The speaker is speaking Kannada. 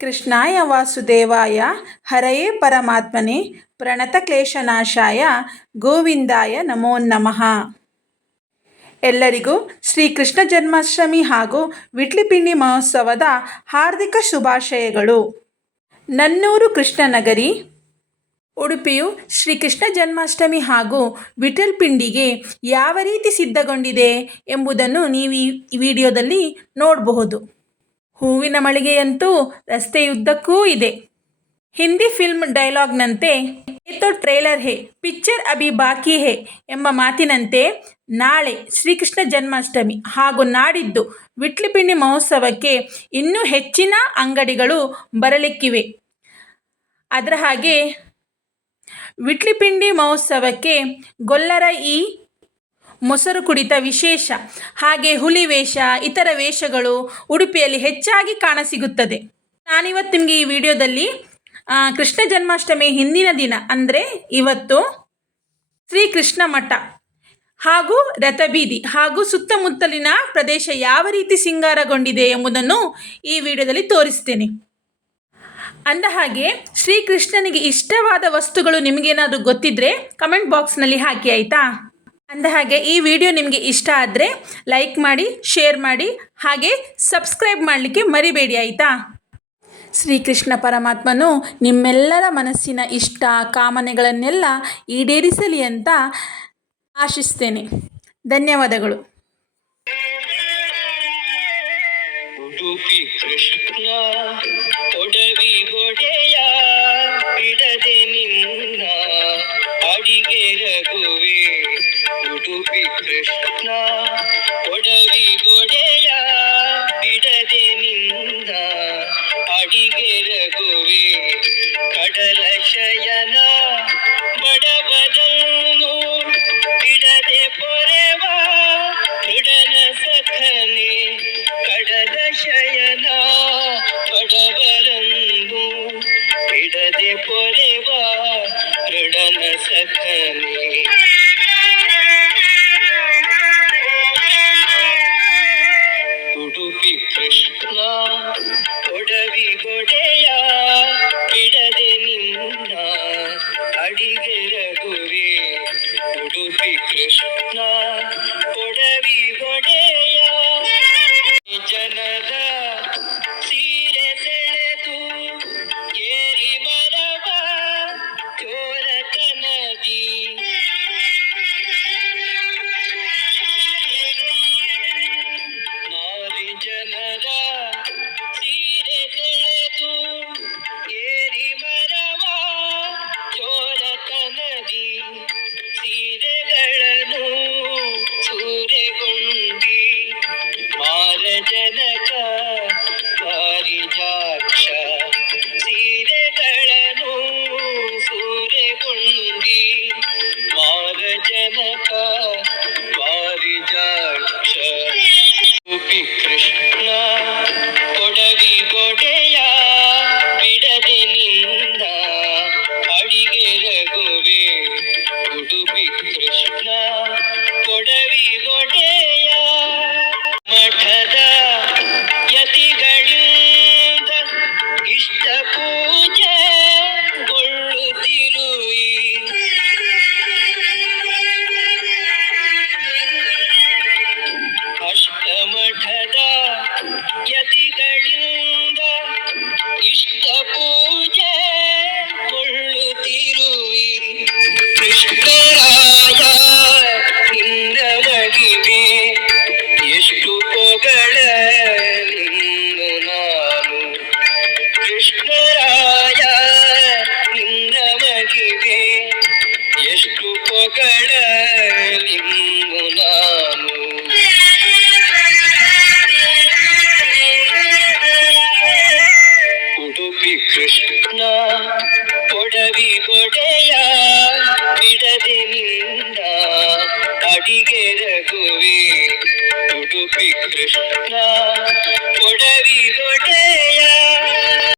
ಕೃಷ್ಣಾಯ ವಾಸುದೇವಾಯ ಹರಯೇ ಪರಮಾತ್ಮನೇ ಪ್ರಣತಕ್ಲೇಶನಾಶಾಯ ಗೋವಿಂದಾಯ ನಮೋ ನಮಃ. ಎಲ್ಲರಿಗೂ ಶ್ರೀಕೃಷ್ಣ ಜನ್ಮಾಷ್ಟಮಿ ಹಾಗೂ ವಿಟ್ಲಪಿಂಡಿ ಮಹೋತ್ಸವದ ಹಾರ್ದಿಕ ಶುಭಾಶಯಗಳು. ನನ್ನೂರು ಕೃಷ್ಣನಗರಿ ಉಡುಪಿಯು ಶ್ರೀಕೃಷ್ಣ ಜನ್ಮಾಷ್ಟಮಿ ಹಾಗೂ ವಿಟ್ಲಪಿಂಡಿಗೆ ಯಾವ ರೀತಿ ಸಿದ್ಧಗೊಂಡಿದೆ ಎಂಬುದನ್ನು ನೀವು ಈ ವಿಡಿಯೋದಲ್ಲಿ ನೋಡಬಹುದು. ಹೂವಿನ ಮಳಿಗೆಯಂತೂ ರಸ್ತೆಯುದ್ದಕ್ಕೂ ಇದೆ. ಹಿಂದಿ ಫಿಲ್ಮ್ ಡೈಲಾಗ್ನಂತೆ "ಯೇ ತೋ ಟ್ರೇಲರ್ ಹೇ, ಪಿಕ್ಚರ್ ಅಭಿ ಬಾಕಿ ಹೇ" ಎಂಬ ಮಾತಿನಂತೆ ನಾಳೆ ಶ್ರೀಕೃಷ್ಣ ಜನ್ಮಾಷ್ಟಮಿ ಹಾಗೂ ನಾಡಿದ್ದು ವಿಟ್ಲಪಿಂಡಿ ಮಹೋತ್ಸವಕ್ಕೆ ಇನ್ನೂ ಹೆಚ್ಚಿನ ಅಂಗಡಿಗಳು ಬರಲಿಕ್ಕಿವೆ. ಅದರ ಹಾಗೆ ವಿಟ್ಲಪಿಂಡಿ ಮಹೋತ್ಸವಕ್ಕೆ ಗೊಲ್ಲರ ಈ ಮೊಸರು ಕುಡಿತ ವಿಶೇಷ, ಹಾಗೆ ಹುಲಿ ವೇಷ, ಇತರ ವೇಷಗಳು ಉಡುಪಿಯಲ್ಲಿ ಹೆಚ್ಚಾಗಿ ಕಾಣಸಿಗುತ್ತದೆ. ನಾನಿವತ್ತು ನಿಮಗೆ ಈ ವಿಡಿಯೋದಲ್ಲಿ ಕೃಷ್ಣ ಜನ್ಮಾಷ್ಟಮಿ ಹಿಂದಿನ ದಿನ ಅಂದರೆ ಇವತ್ತು ಶ್ರೀಕೃಷ್ಣ ಮಠ ಹಾಗೂ ರಥಬೀದಿ ಹಾಗೂ ಸುತ್ತಮುತ್ತಲಿನ ಪ್ರದೇಶ ಯಾವ ರೀತಿ ಸಿಂಗಾರಗೊಂಡಿದೆ ಎಂಬುದನ್ನು ಈ ವಿಡಿಯೋದಲ್ಲಿ ತೋರಿಸ್ತೇನೆ. ಅಂದ ಹಾಗೆ ಶ್ರೀಕೃಷ್ಣನಿಗೆ ಇಷ್ಟವಾದ ವಸ್ತುಗಳು ನಿಮಗೇನಾದರೂ ಗೊತ್ತಿದ್ದರೆ ಕಮೆಂಟ್ ಬಾಕ್ಸ್ನಲ್ಲಿ ಹಾಕಿ ಆಯಿತಾ. ಅಂದ ಹಾಗೆ ಈ ವಿಡಿಯೋ ನಿಮಗೆ ಇಷ್ಟ ಆದರೆ ಲೈಕ್ ಮಾಡಿ, ಶೇರ್ ಮಾಡಿ, ಹಾಗೆ ಸಬ್ಸ್ಕ್ರೈಬ್ ಮಾಡಲಿಕ್ಕೆ ಮರಿಬೇಡಿ ಆಯಿತಾ. ಶ್ರೀಕೃಷ್ಣ ಪರಮಾತ್ಮನು ನಿಮ್ಮೆಲ್ಲರ ಮನಸ್ಸಿನ ಇಷ್ಟ ಕಾಮನೆಗಳನ್ನೆಲ್ಲ ಈಡೇರಿಸಲಿ ಅಂತ ಆಶಿಸ್ತೇನೆ. ಧನ್ಯವಾದಗಳು. ಉಡುಪಿ ಕೃಷ್ಣ ಒಡವಿ ಗೊಡೆಯ ಬಿಡದೆ ನಿನ್ನ ಅಡಿಗೆ ರಘುವೆ. ಉಡುಪಿ ಕೃಷ್ಣ ಒಡವಿ ಗೊಡೆಯ ಬಿಡದೆ ನಿನ್ನ ಅಡಿಗೆ ರಘುವೆ. ಕಡಲ ಶಯನ ಬಡವದನ್ನು ಬಿಡದೆ ಪೊರೆವ ಮೃಡನ ಸಖನೆ. ಕಡಲ ಶಯನ ಬಡವರನ್ನು ಬಿಡದೆ ಪೊರೆವ ಮೃಡನ ಸಖನೆ. ಉಡುಪಿ ಕೃಷ್ಣ ಒಡವಿ ಗೊಡೆಯ ಬಿಡದೆ ನಿನ್ನ ಅಡಿಗೆ ರಘುವೆ. ಉಡುಪಿ ಕೃಷ್ಣ ಒಡವಿ ಗೊಡೆಯ ಜನದ ಸೀರೆ ಸೆಳೆದು ಏರಿ ಮರವ ಚೋರತನದಿ. ನಾರಿ ಜನರ ಸೀರೆ ಸೆಳೆದು ಏರಿ ಮರವ ಚೋರತನದಿ. ಸೀರೆಗಳನ್ನು ಸೂರೆಗೊಂಡಿ ಮಾರಜನಕ ಪಾರಿಜಾಕ್ಷ. ಸೀರೆಗಳನ್ನು ಸೂರೆಗೊಂಡಿ ಮಾರಜನಕ ಪಾರಿಜಾಕ್ಷ. ಉಡುಪಿ ಕೃಷ್ಣ ಒಡವಿ ಗೊಡೆಯ ಬಿಡದೆ ನಿನ್ನ ಅಡಿಗೆ ರಘುವೆ. ಉಡುಪಿ ಕೃಷ್ಣ ಒಡವಿ ಗೊಡೆಯ ಮಠದ ಯತಿಗಳಿಂದ ಇಷ್ಟ ಪೂಜೆ ಗೊಳ್ಳುತ್ತಿರುವಿ. ಅಷ್ಟಮಠದ ಯತಿಗಳಿಂದ ಇಷ್ಟ ಪೂಜೆ ಗೊಳ್ಳುತ್ತಿರುವಿ. ಕೃಷ್ಣರಾಯ ನಿನ್ನ ಮಗಿವೆ ಎಷ್ಟು ಪೊಗಳ ನಿನ್ನು ನಾನು. ಕೃಷ್ಣರಾಯ ನಿನ್ನ ಮಗಿವೆ ಎಷ್ಟು ಪೊಗಳ ನಿನ್ನು ನಾನು. ಉಡುಪಿ ಕೃಷ್ಣ ಒಡವಿ ಗೊಡೆಯ ಬಿಡದೆ ನಿನ್ನ ಅಡಿಗೆ ರಘುವೆ. ಉಡುಪಿ ಕೃಷ್ಣ ಒಡವಿ